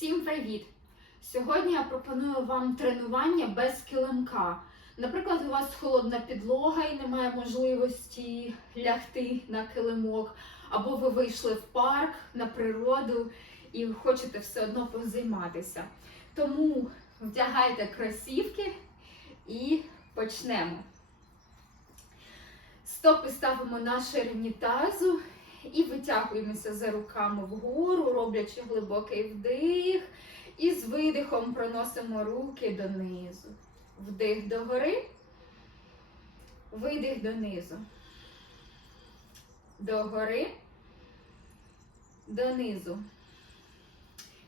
Всім привіт! Сьогодні я пропоную вам тренування без килимка. Наприклад, у вас холодна підлога і немає можливості лягти на килимок, або ви вийшли в парк на природу і хочете все одно позайматися. Тому вдягайте кросівки і почнемо. Стопи ставимо на ширині тазу і витягуємося за руками вгору, роблячи глибокий вдих. І з видихом проносимо руки донизу. Вдих догори, видих донизу. Догори, донизу.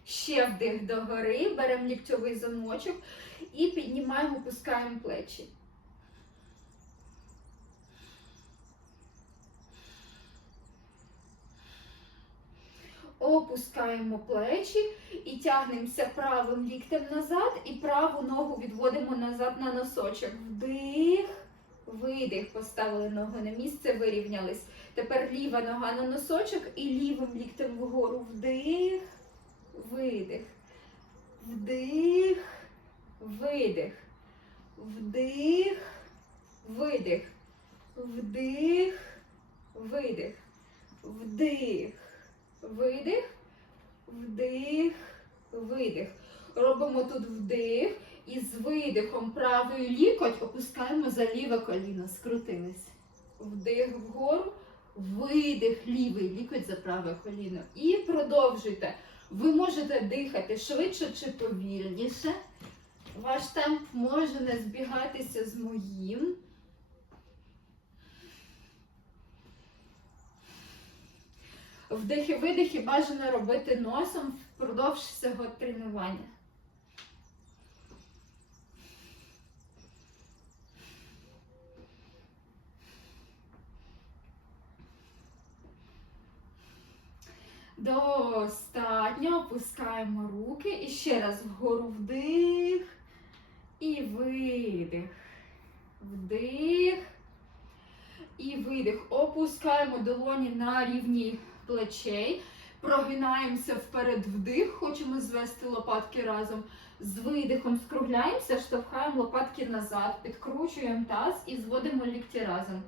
Ще вдих догори, беремо ліктьовий замочок і піднімаємо, опускаємо плечі. Опускаємо плечі і тягнемося правим ліктем назад, і праву ногу відводимо назад на носочок. Вдих, видих. Поставили ногу на місце, вирівнялись. Тепер ліва нога на носочок і лівим ліктем вгору. Вдих, видих. Вдих, видих. Вдих, видих. Вдих, видих. Вдих. Видих, вдих, видих. Робимо тут вдих і з видихом правий лікоть опускаємо за ліве коліно. Скрутились. Вдих вгору, видих, лівий лікоть за праве коліно. І продовжуйте. Ви можете дихати швидше чи повільніше. Ваш темп може не збігатися з моїм. Вдихи-видихи бажано робити носом впродовж цього тренування. Достатньо опускаємо руки і ще раз вгору вдих і видих. Вдих і видих. Опускаємо долоні на рівні плечей. Прогинаємося вперед вдих, хочемо звести лопатки разом. З видихом скругляємося, штовхаємо лопатки назад, підкручуємо таз і зводимо лікті разом.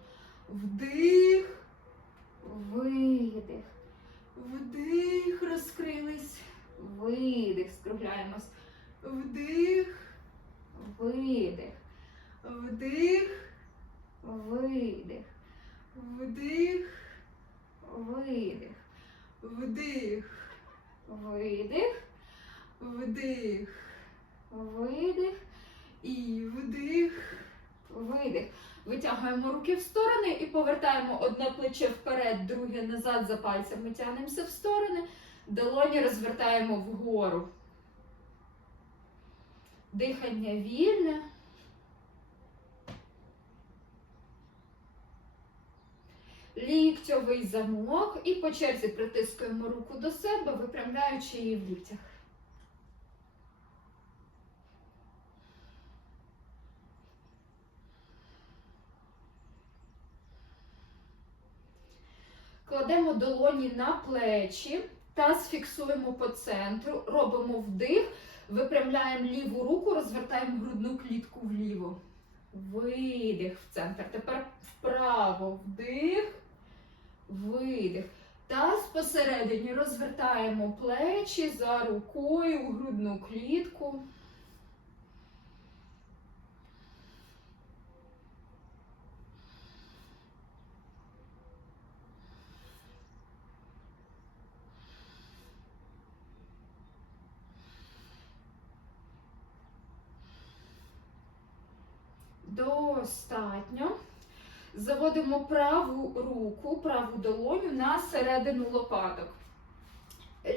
Вдих, видих. Вдих, розкрились. Видих, скругляємось. Вдих, видих. Вдих, видих. Вдих, видих. Вдих, видих, вдих, видих і вдих, видих. Витягуємо руки в сторони і повертаємо одне плече вперед, друге назад за пальцями тягнемося в сторони, долоні розвертаємо вгору. Дихання вільне. Ліктьовий замок і по черзі притискуємо руку до себе, випрямляючи її в ліктях. Кладемо долоні на плечі, таз фіксуємо по центру, робимо вдих, випрямляємо ліву руку, розвертаємо грудну клітку вліво. Видих в центр. Тепер вправо вдих, видих. Таз посередині розвертаємо плечі за рукою в грудну клітку. Достатньо. Заводимо праву руку, праву долоню на середину лопаток.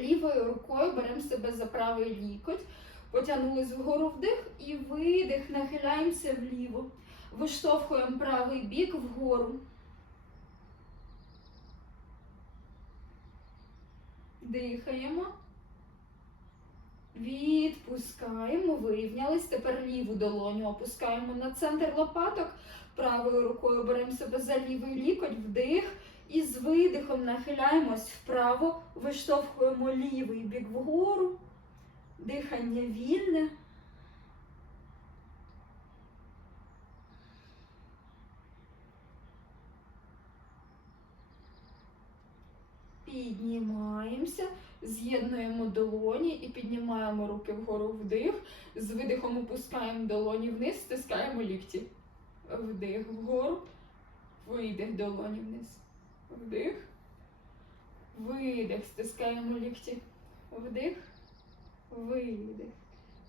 Лівою рукою беремо себе за правий лікоть, потягнулись вгору вдих і видих, нахиляємося вліво. Виштовхуємо правий бік вгору. Дихаємо. Відпускаємо, вирівнялись. Тепер ліву долоню опускаємо на центр лопаток. Правою рукою беремо себе за лівий лікоть, вдих. І з видихом нахиляємось вправо, виштовхуємо лівий бік вгору. Дихання вільне. Піднімаємося, з'єднуємо долоні і піднімаємо руки вгору вдих. З видихом опускаємо долоні вниз, стискаємо лікті. Вдих вгору, видих долоні вниз. Вдих. Видих, стискаємо лікті. Вдих, видих,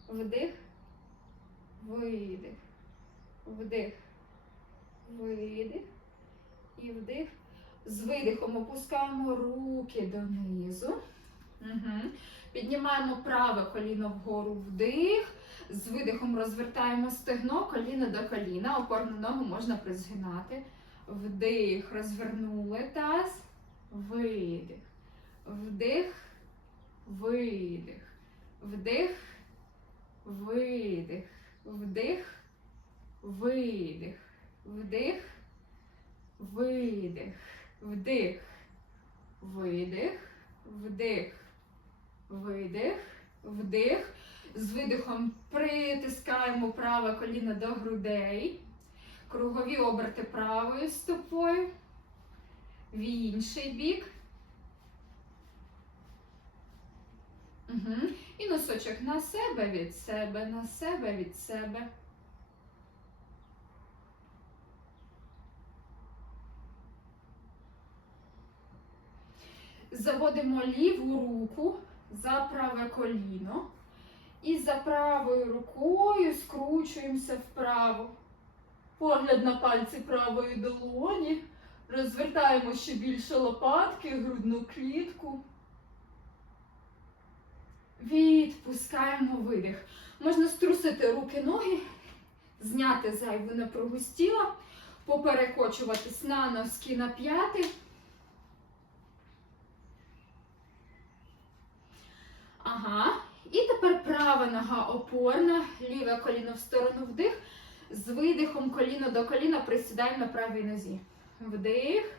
вдих, видих, вдих, видих і вдих. З видихом опускаємо руки донизу. Угу. Піднімаємо праве коліно вгору вдих. З видихом розвертаємо стегно, коліно до коліна. Опорну ногу можна призгинати. Вдих, розвернули таз. Видих. Вдих, видих. Вдих, видих. Вдих, видих. Вдих, видих. Вдих, видих, вдих, видих, вдих. З видихом притискаємо праве коліно до грудей. Кругові оберти правою стопою. В інший бік. Угу. І носочок на себе, від себе, на себе, від себе. Заводимо ліву руку за праве коліно. І за правою рукою скручуємося вправо. Погляд на пальці правої долоні. Розвертаємо ще більше лопатки, грудну клітку. Відпускаємо видих. Можна струсити руки, ноги, зняти зайву напругу з тіла, поперекочуватись на носки на п'яти. Ага. І тепер права нога опорна, ліве коліно в сторону вдих. З видихом коліно до коліна присідаємо на правій нозі. Вдих,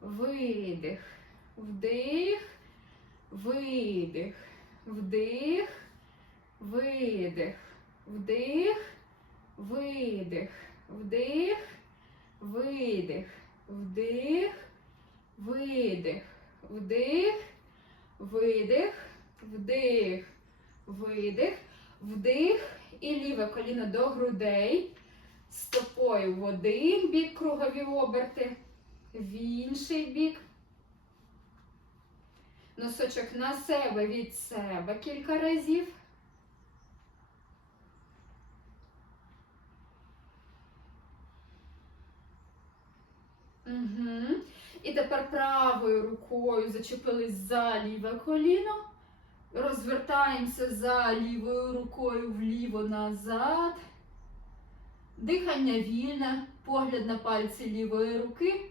видих, вдих, видих, вдих, видих, вдих, видих, вдих, видих, вдих, видих, вдих, видих, вдих, видих, вдих і ліве коліно до грудей. Стопою в один бік кругові оберти, в інший бік. Носочок на себе від себе кілька разів. Угу. І тепер правою рукою зачепились за ліве коліно. Розвертаємося за лівою рукою вліво назад. Дихання вільне, погляд на пальці лівої руки.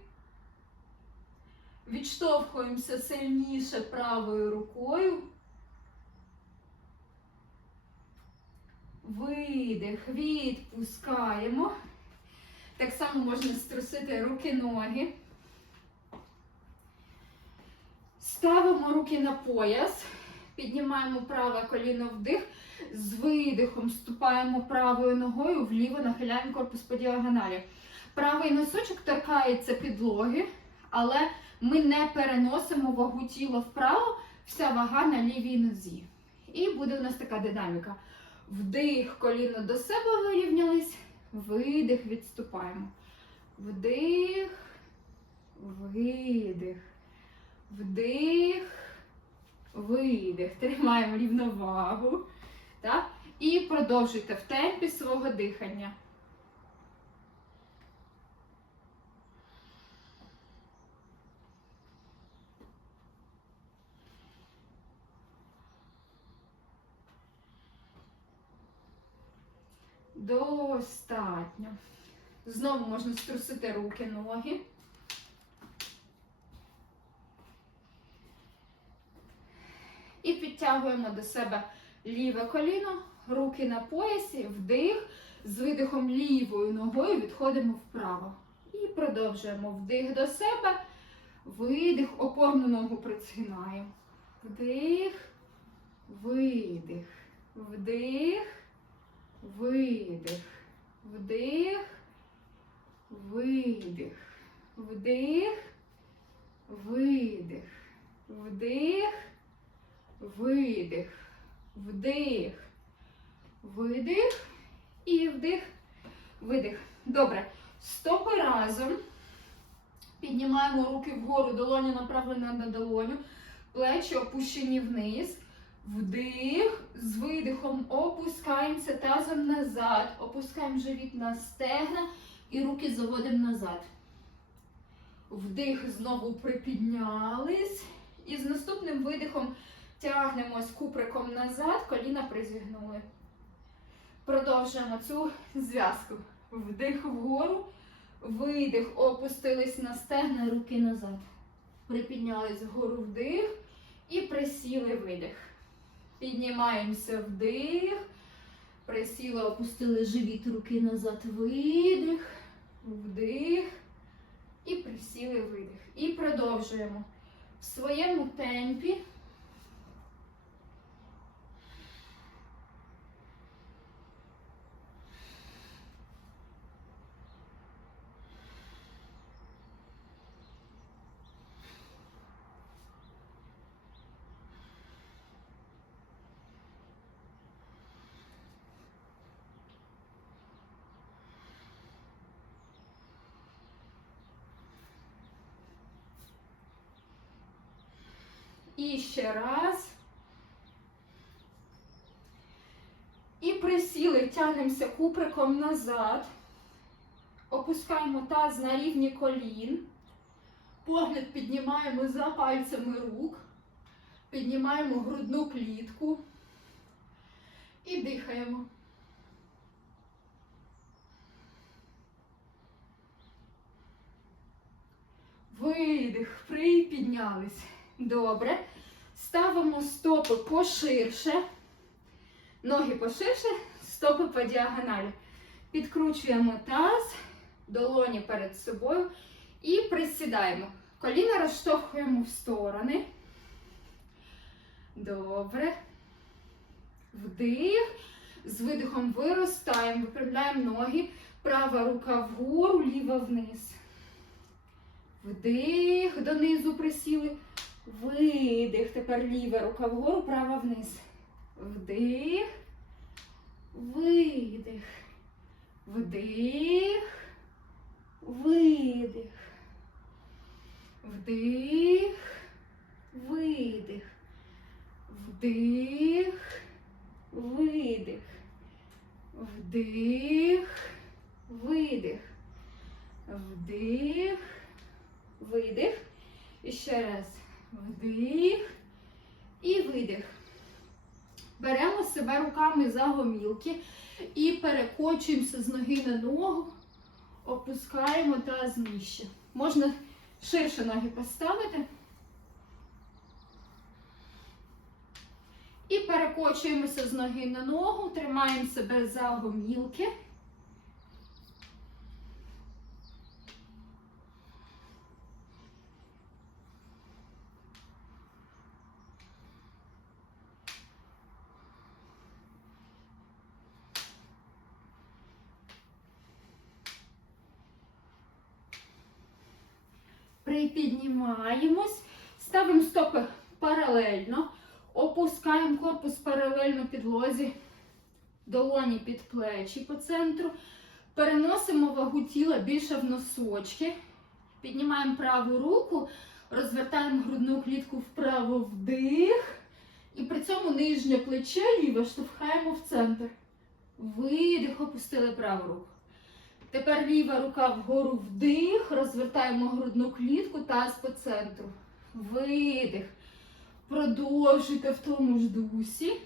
Відштовхуємося сильніше правою рукою. Видих, відпускаємо. Так само можна струсити руки, ноги. Ставимо руки на пояс. Піднімаємо праве коліно вдих, з видихом ступаємо правою ногою вліво, нахиляємо корпус по діагоналі. Правий носочок торкається підлоги, але ми не переносимо вагу тіла вправо, вся вага на лівій нозі. І буде у нас така динаміка. Вдих, коліно до себе вирівнялись, видих, відступаємо. Вдих, видих, вдих. Видих, тримаємо рівновагу. Так? І продовжуйте в темпі свого дихання. Достатньо. Знову можна струсити руки, ноги. І підтягуємо до себе ліве коліно, руки на поясі, вдих. З видихом лівою ногою відходимо вправо. І продовжуємо вдих до себе, видих, опорну ногу прицігнаємо. Вдих, видих, вдих, видих, вдих, видих, вдих, видих, вдих, видих, вдих, видих і вдих, видих. Добре. Стопи разом. Піднімаємо руки вгору, долоня направлена на долоню, плечі опущені вниз. Вдих, з видихом опускаємося тазом назад, опускаємо живіт на стегна і руки заводимо назад. Вдих, знову припіднялись. І з наступним видихом тягнемось куприком назад, коліна призігнули. Продовжуємо цю зв'язку. Вдих вгору, видих, опустились на стегна, руки назад. Припіднялись вгору вдих і присіли видих. Піднімаємося вдих. Присіли, опустили живіт, руки назад, видих, вдих. І присіли видих. І продовжуємо в своєму темпі. І ще раз. І присіли, тягнемося куприком назад. Опускаємо таз на рівні колін. Погляд піднімаємо за пальцями рук. Піднімаємо грудну клітку. І дихаємо. Видих, припіднялись. Добре. Ставимо стопи поширше. Ноги поширше, стопи по діагоналі. Підкручуємо таз, долоні перед собою і присідаємо. Коліна розштовхуємо в сторони. Добре. Вдих. З видихом виростаємо, виправляємо ноги. Права рука вгору, ліва вниз. Вдих, донизу присіли. Видих. Тепер ліва рука вгору, права вниз. Вдих. Видих. Вдих. Видих. Вдих. Видих. Вдих. Видих. Вдих. Видих. Вдих. Видих. І ще раз. Вдих і видих. Беремо себе руками за гомілки і перекочуємося з ноги на ногу, опускаємо таз нижче. Можна ширше ноги поставити. І перекочуємося з ноги на ногу, тримаємо себе за гомілки. Припіднімаємось, ставимо стопи паралельно, опускаємо корпус паралельно підлозі, долоні під плечі по центру. Переносимо вагу тіла більше в носочки. Піднімаємо праву руку, розвертаємо грудну клітку вправо вдих. І при цьому нижнє плече ліве штовхаємо в центр. Видих, опустили праву руку. Тепер ліва рука вгору вдих, розвертаємо грудну клітку, таз по центру. Видих. Продовжуйте в тому ж дусі.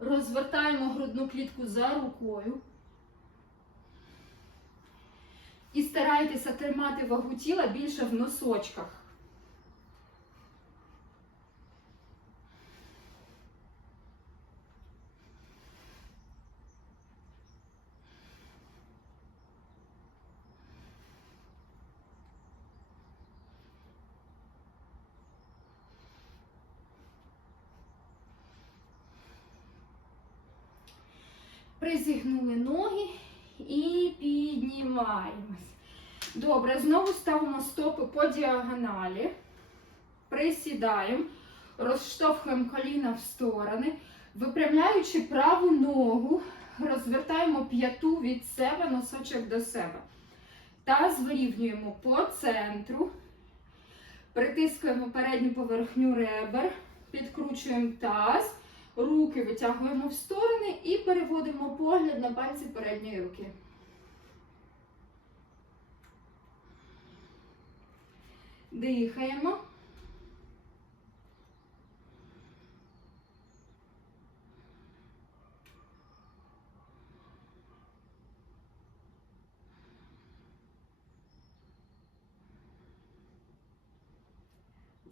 Розвертаємо грудну клітку за рукою. І старайтеся тримати вагу тіла більше в носочках. Призігнули ноги і піднімаємось. Добре, знову ставимо стопи по діагоналі. Присідаємо, розштовхуємо коліна в сторони, випрямляючи праву ногу, розвертаємо п'яту від себе, носочок до себе. Таз вирівнюємо по центру, притискуємо передню поверхню ребер, підкручуємо таз, руки витягуємо в сторони і переводимо погляд на пальці передньої руки. Дихаємо.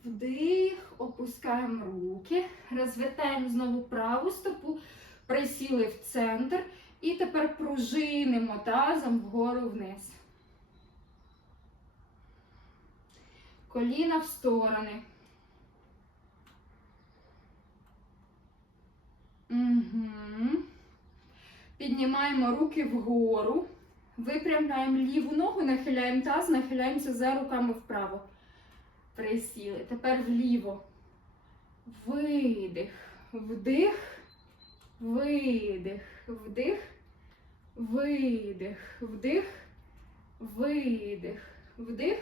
Вдих, опускаємо руки, розвертаємо знову праву стопу, присіли в центр і тепер пружинимо тазом вгору вниз. Коліна в сторони. Угу. Піднімаємо руки вгору, випрямляємо ліву ногу, нахиляємо таз, нахиляємося за руками вправо. Присіли. Тепер вліво. Видих. Вдих. Видих. Вдих. Видих. Вдих. Видих. Вдих.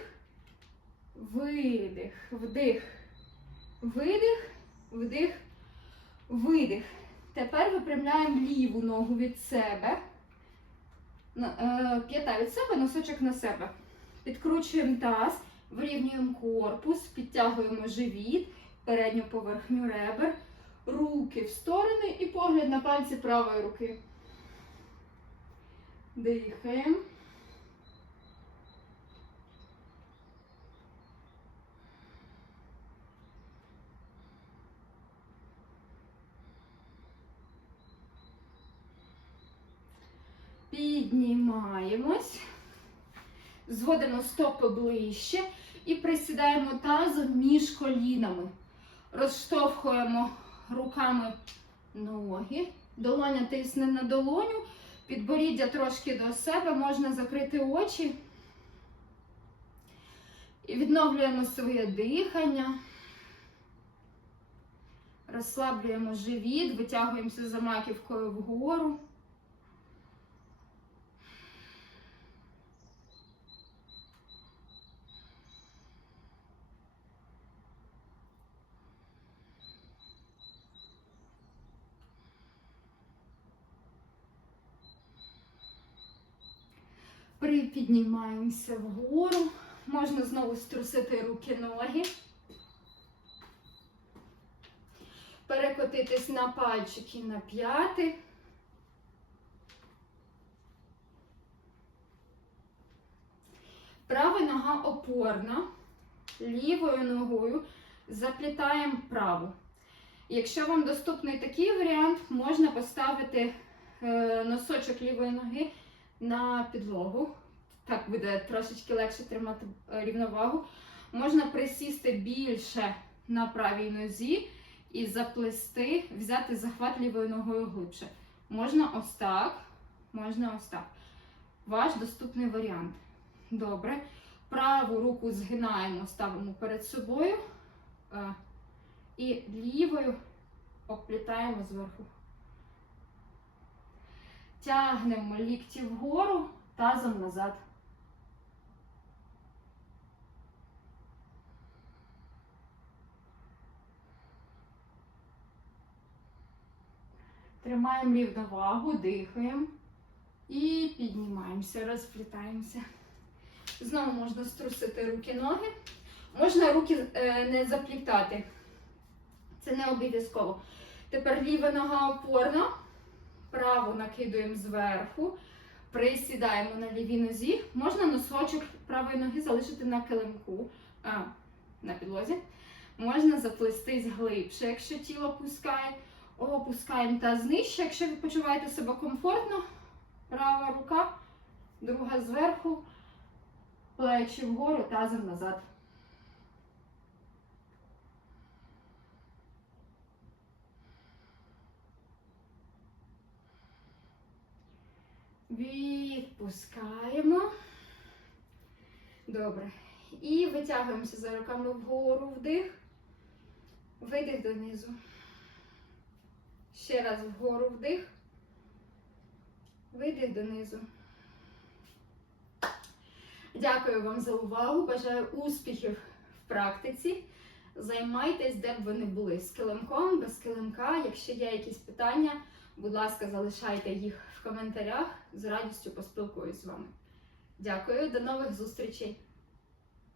Видих. Вдих. Видих. Вдих. Видих. Тепер випрямляємо ліву ногу від себе. Е, П'ята від себе, носочок на себе. Підкручуємо таз. Вирівнюємо корпус, підтягуємо живіт, передню поверхню ребер, руки в сторони і погляд на пальці правої руки. Дихаємо. Піднімаємось. Зводимо стопи ближче і присідаємо тазом між колінами. Розштовхуємо руками ноги. Долоня тисне на долоню, підборіддя трошки до себе, можна закрити очі. І відновлюємо своє дихання. Розслаблюємо живіт, витягуємося за маківкою вгору. Припіднімаємося вгору. Можна знову струсити руки, ноги. Перекотитись на пальчики на п'яти. Права нога опорна. Лівою ногою заплітаємо праву. Якщо вам доступний такий варіант, можна поставити е, носочок лівої ноги на підлогу. Так буде трошечки легше тримати е, рівновагу. Можна присісти більше на правій нозі і заплести, взяти захват лівою ногою глибше. Можна ось так, можна ось так. Ваш доступний варіант. Добре. Праву руку згинаємо, ставимо перед собою. е, І лівою обплітаємо зверху. Тягнемо лікті вгору, тазом назад. Тримаємо рівновагу, дихаємо і піднімаємося, розплітаємося. Знову можна струсити руки, ноги. Можна руки е, не заплітати. Це не обов'язково. Тепер ліва нога опорна, праву накидуємо зверху, присідаємо на лівій нозі. Можна носочок правої ноги залишити на килимку, а, на підлозі. Можна заплестись глибше, якщо тіло пускає. Опускаємо таз нижче, якщо ви почуваєте себе комфортно. Права рука, друга зверху, плечі вгору, тазом назад. Відпускаємо. Добре. І витягуємося за руками вгору вдих. Видих донизу. Ще раз вгору вдих. Видих донизу. Дякую вам за увагу. Бажаю успіхів в практиці. Займайтесь, де б ви не були з килимком, без килимка. Якщо є якісь питання, будь ласка, залишайте їх в коментарях. З радістю поспілкуюсь з вами. Дякую, до нових зустрічей!